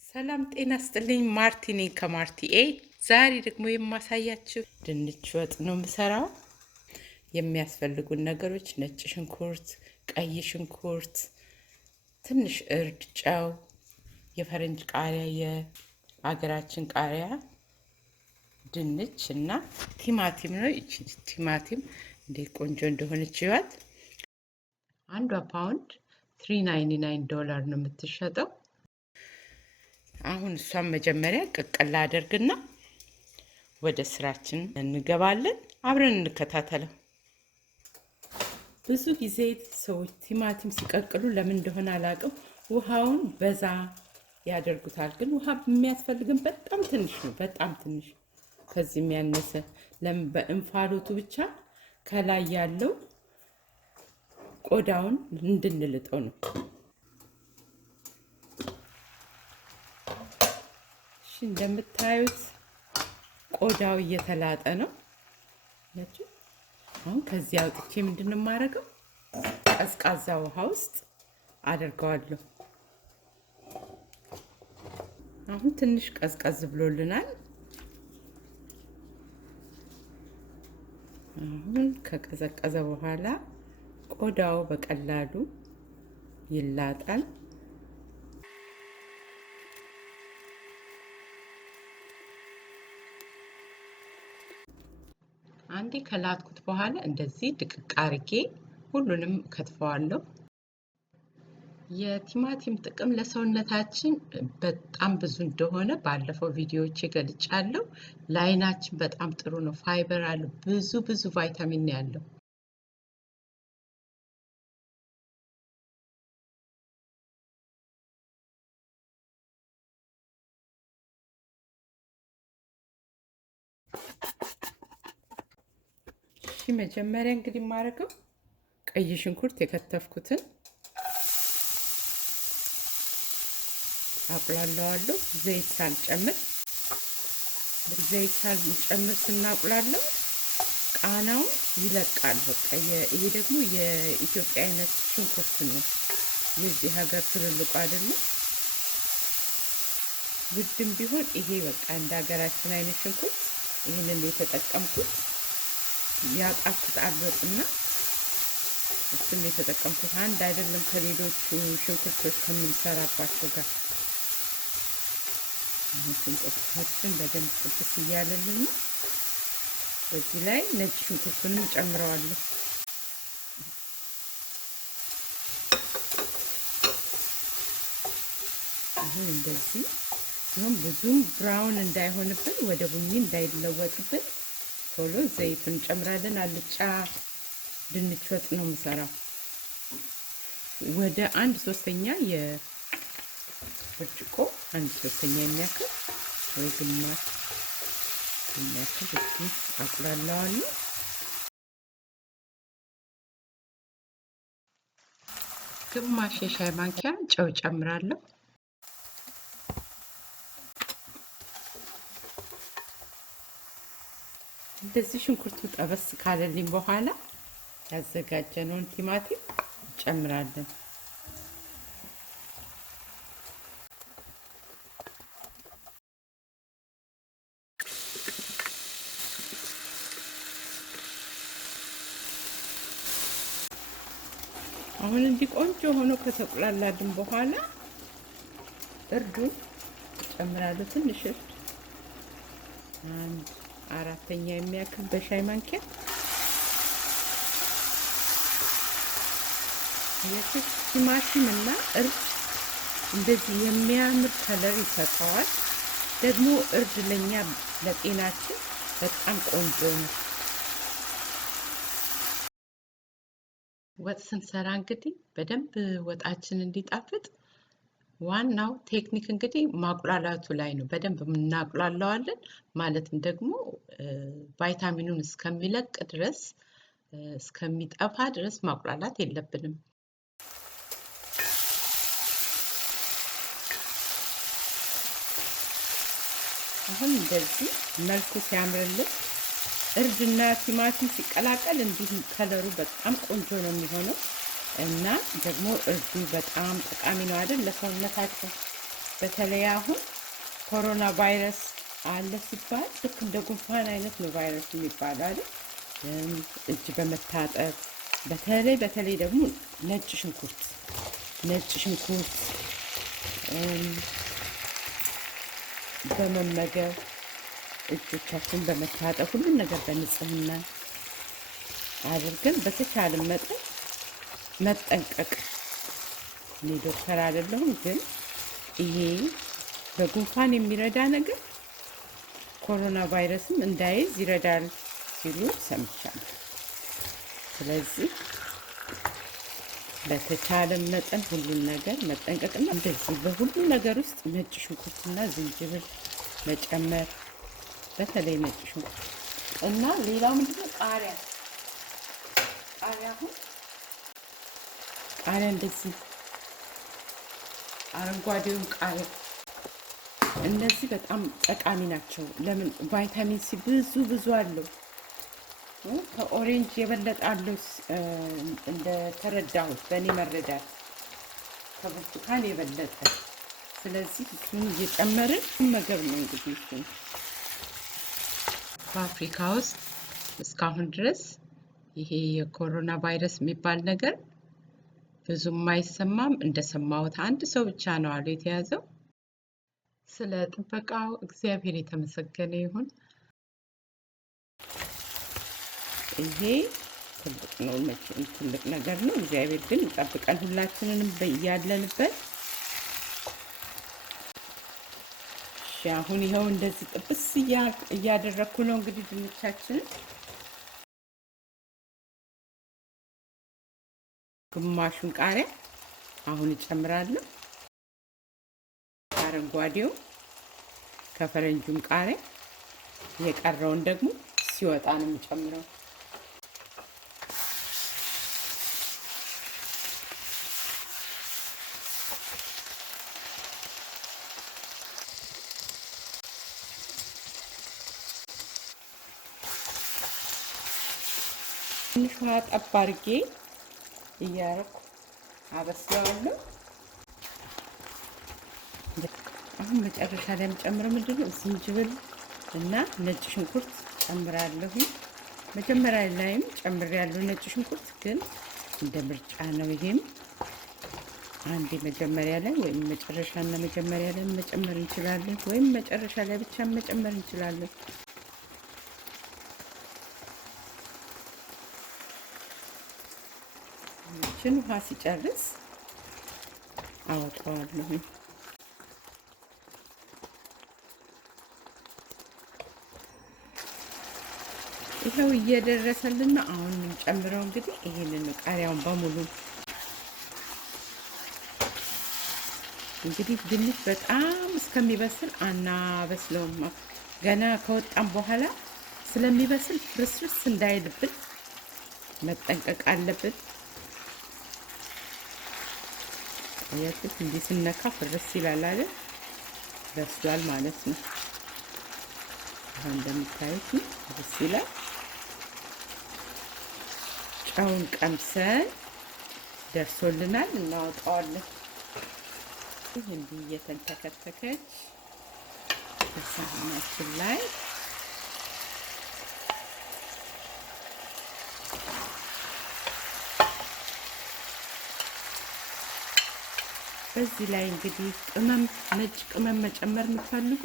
ሰላም ጤና ይስጥልኝ። ማርቲ ነኝ ከማርቲ ኤ። ዛሬ ደግሞ የማሳያችሁ ድንች ወጥ ነው የምሰራው። የሚያስፈልጉን ነገሮች ነጭ ሽንኩርት፣ ቀይ ሽንኩርት፣ ትንሽ እርድ፣ ጨው፣ የፈረንጅ ቃሪያ፣ የአገራችን ቃሪያ፣ ድንች እና ቲማቲም ነው። እቺ ቲማቲም እንዴት ቆንጆ እንደሆነች ይዋት። አንዷ ፓውንድ $3.99 ነው የምትሸጠው። አሁን እሷን መጀመሪያ ቅቅል አደርግና ወደ ስራችን እንገባለን። አብረን እንከታተለው። ብዙ ጊዜ ሰዎች ቲማቲም ሲቀቅሉ ለምን እንደሆነ አላውቅም ውሃውን በዛ ያደርጉታል። ግን ውሃ የሚያስፈልግን በጣም ትንሽ ነው፣ በጣም ትንሽ። ከዚህ የሚያነሰ ለምን በእንፋሎቱ ብቻ ከላይ ያለው ቆዳውን እንድንልጠው ነው። እንደምታዩት ቆዳው እየተላጠ ነው። አሁን ከዚህ አውጥቼ ምንድነው የማደርገው? ቀዝቃዛ ውሃ ውስጥ አደርገዋለሁ። አሁን ትንሽ ቀዝቀዝ ብሎልናል። አሁን ከቀዘቀዘ በኋላ ቆዳው በቀላሉ ይላጣል። አንዴ ከላጥኩት በኋላ እንደዚህ ድቅቅ አርጌ ሁሉንም ከትፈዋለሁ። የቲማቲም ጥቅም ለሰውነታችን በጣም ብዙ እንደሆነ ባለፈው ቪዲዮዎች ገልጫለሁ። ለዓይናችን በጣም ጥሩ ነው። ፋይበር አለው፣ ብዙ ቫይታሚን ነው ያለው። መጀመሪያ እንግዲህ ማረገው ቀይ ሽንኩርት የከተፍኩትን አቁላለዋለሁ። ዘይት ሳልጨምር ስናቁላለው ቃናው ይለቃል። በቃ ይሄ ደግሞ የኢትዮጵያ አይነት ሽንኩርት ነው። የዚህ ሀገር ትልልቁ አይደለም። ውድም ቢሆን ይሄ በቃ እንደ ሀገራችን አይነት ሽንኩርት ይሄንን የተጠቀምኩት። ያጣፍጣል ወጥና እሱን የተጠቀምኩት አንድ አይደለም ከሌሎቹ ሽንኩርቶች ከምንሰራባቸው ጋር። ሽንኩርታችን በደንብ ጥብስ እያለልን ነው። በዚህ ላይ ነጭ ሽንኩርቱንም ጨምረዋለሁ። አሁን እንደዚህ ነው። ብዙም ብራውን እንዳይሆንብን፣ ወደ ቡኒ እንዳይለወጥብን ቶሎ ዘይቱን እንጨምራለን። አልጫ ድንች ወጥ ነው የምሰራው። ወደ 1/3 የብርጭቆ 1/3 የሚያክል ወይ ግማሽ የሚያክል እዚህ አቁላለዋለሁ። ግማሽ የሻይ ማንኪያ ጨው ጨምራለሁ። እንደዚህ ሽንኩርቱ ጠበስ ካለልኝ በኋላ ያዘጋጀነውን ቲማቲም እንጨምራለን። አሁን እንዲህ ቆንጆ ሆኖ ከተቁላላልን በኋላ እርዱን እንጨምራለን። ትንሽ እርድ 1/4 የሚያክል በሻይ ማንኪያ። ቲማቲም እና እርድ እንደዚህ የሚያምር ከለር ይሰጠዋል። ደግሞ እርድ ለኛ ለጤናችን በጣም ቆንጆ ነው። ወጥ ስንሰራ እንግዲህ በደንብ ወጣችን እንዲጣፍጥ ዋናው ቴክኒክ እንግዲህ ማቁላላቱ ላይ ነው። በደንብ እናቁላለዋለን። ማለትም ደግሞ ቫይታሚኑን እስከሚለቅ ድረስ እስከሚጠፋ ድረስ ማቁላላት የለብንም። አሁን እንደዚህ መልኩ ሲያምርልን እርድና ቲማቲም ሲቀላቀል እንዲህ ከለሩ በጣም ቆንጆ ነው የሚሆነው። እና ደግሞ እዚህ በጣም ጠቃሚ ነው አይደል ለሰውነታችን በተለይ አሁን ኮሮና ቫይረስ አለ ሲባል ልክ እንደ ጉንፋን አይነት ነው ቫይረስ የሚባለው አይደል እጅ በመታጠብ በተለይ ደግሞ ነጭ ሽንኩርት በመመገብ እጆቻችን በመታጠብ ሁሉ ነገር በንጽህና አድርገን በተቻለ መጠን መጠንቀቅ እኔ ዶክተር አይደለሁም ግን ይሄ ለጉንፋን የሚረዳ ነገር ኮሮና ቫይረስም እንዳይዝ ይረዳል ሲሉ ሰምቻለሁ ስለዚህ በተቻለ መጠን ሁሉን ነገር መጠንቀቅና እንደዚህ በሁሉ ነገር ውስጥ ነጭ ሽንኩርትና ዝንጅብል መጨመር በተለይ ነጭ ሽንኩርት እና ሌላው ምንድነው ቃሪያ እንደዚህ አረንጓዴው ቃሪያ እነዚህ በጣም ጠቃሚ ናቸው ለምን ቫይታሚን ሲ ብዙ አለው ከኦሬንጅ የበለጠ አለው እንደ ተረዳሁት በእኔ መረዳት ከብርቱካን የበለጠ ስለዚህ እሱን እየጨመርን መገብ ነው እንግዲህ እሱን በአፍሪካ ውስጥ እስካሁን ድረስ ይሄ የኮሮና ቫይረስ የሚባል ነገር ብዙም አይሰማም እንደሰማሁት አንድ ሰው ብቻ ነው አሉ የተያዘው ስለ ጥበቃው እግዚአብሔር የተመሰገነ ይሁን ይሄ ትልቅ ነገር ነው እግዚአብሔር ግን ይጠብቀን ሁላችንንም በያለንበት አሁን ይሄው እንደዚህ ጥብስ እያደረኩ ነው እንግዲህ ድንቻችንን ግማሹን ቃሪያ አሁን እጨምራለሁ አረንጓዴው ከፈረንጁም ቃሪያ የቀረውን ደግሞ ሲወጣ ነው የምጨምረው ትንሽ ውሃ ጠብ አድርጌ እያረኩ አበስለዋለሁ አሁን መጨረሻ ላይ የምጨምረው ምንድነው ዝንጅብል እና ነጭ ሽንኩርት ጨምራለሁ መጀመሪያ ላይም ጨምሬያለሁ ነጭ ሽንኩርት ግን እንደ ምርጫ ነው ይሄም አንዴ መጀመሪያ ላይ ወይም መጨረሻና መጀመሪያ ላይ መጨመር እንችላለን ወይም መጨረሻ ላይ ብቻ መጨመር እንችላለን ውሃ ሲጨርስ አወጣዋለሁ ይሄው እየደረሰልን ነው አሁን እንጨምረው እንግዲህ ይሄንን ቃሪያውን በሙሉ እንግዲህ ድንች በጣም እስከሚበስል አናበስለውም ገና ከወጣን በኋላ ስለሚበስል ፍርስርስ እንዳይልብን መጠንቀቅ አለብን ያቺ እንዲህ ስነካ ፍርስ ይላል አይደል በስሏል ማለት ነው አሁን እንደምታዩት ፍርስ ይላል ጨውን ቀምሰን ደርሶልናል እናወጣዋለን እንዲህ እየተንተከተከች በሳህናችን ላይ በዚህ ላይ እንግዲህ ነጭ ቅመም መጨመር የምትፈልጉ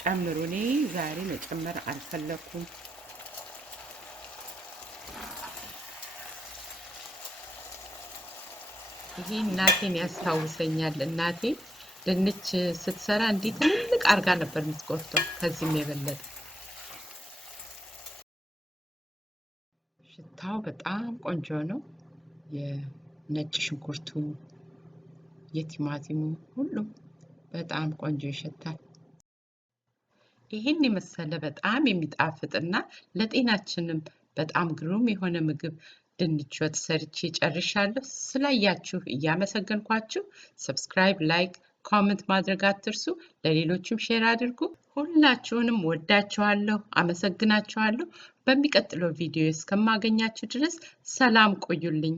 ጨምሩ እኔ ዛሬ መጨመር አልፈለኩም ይሄ እናቴን ያስታውሰኛል እናቴ ድንች ስትሰራ እንዲህ ትልቅ አርጋ ነበር የምትቆርጠው ከዚህም የበለጠ ሽታው በጣም ቆንጆ ነው የነጭ ሽንኩርቱ የቲማቲሙ ሁሉ በጣም ቆንጆ ይሸታል ይሄን የመሰለ በጣም የሚጣፍጥና ለጤናችንም በጣም ግሩም የሆነ ምግብ ድንች ወጥ ሰርቼ ጨርሻለሁ ስላያችሁ እያመሰገንኳችሁ ሰብስክራይብ ላይክ ኮሜንት ማድረግ አትርሱ ለሌሎችም ሼር አድርጉ ሁላችሁንም ወዳችኋለሁ አመሰግናችኋለሁ በሚቀጥለው ቪዲዮ እስከማገኛችሁ ድረስ ሰላም ቆዩልኝ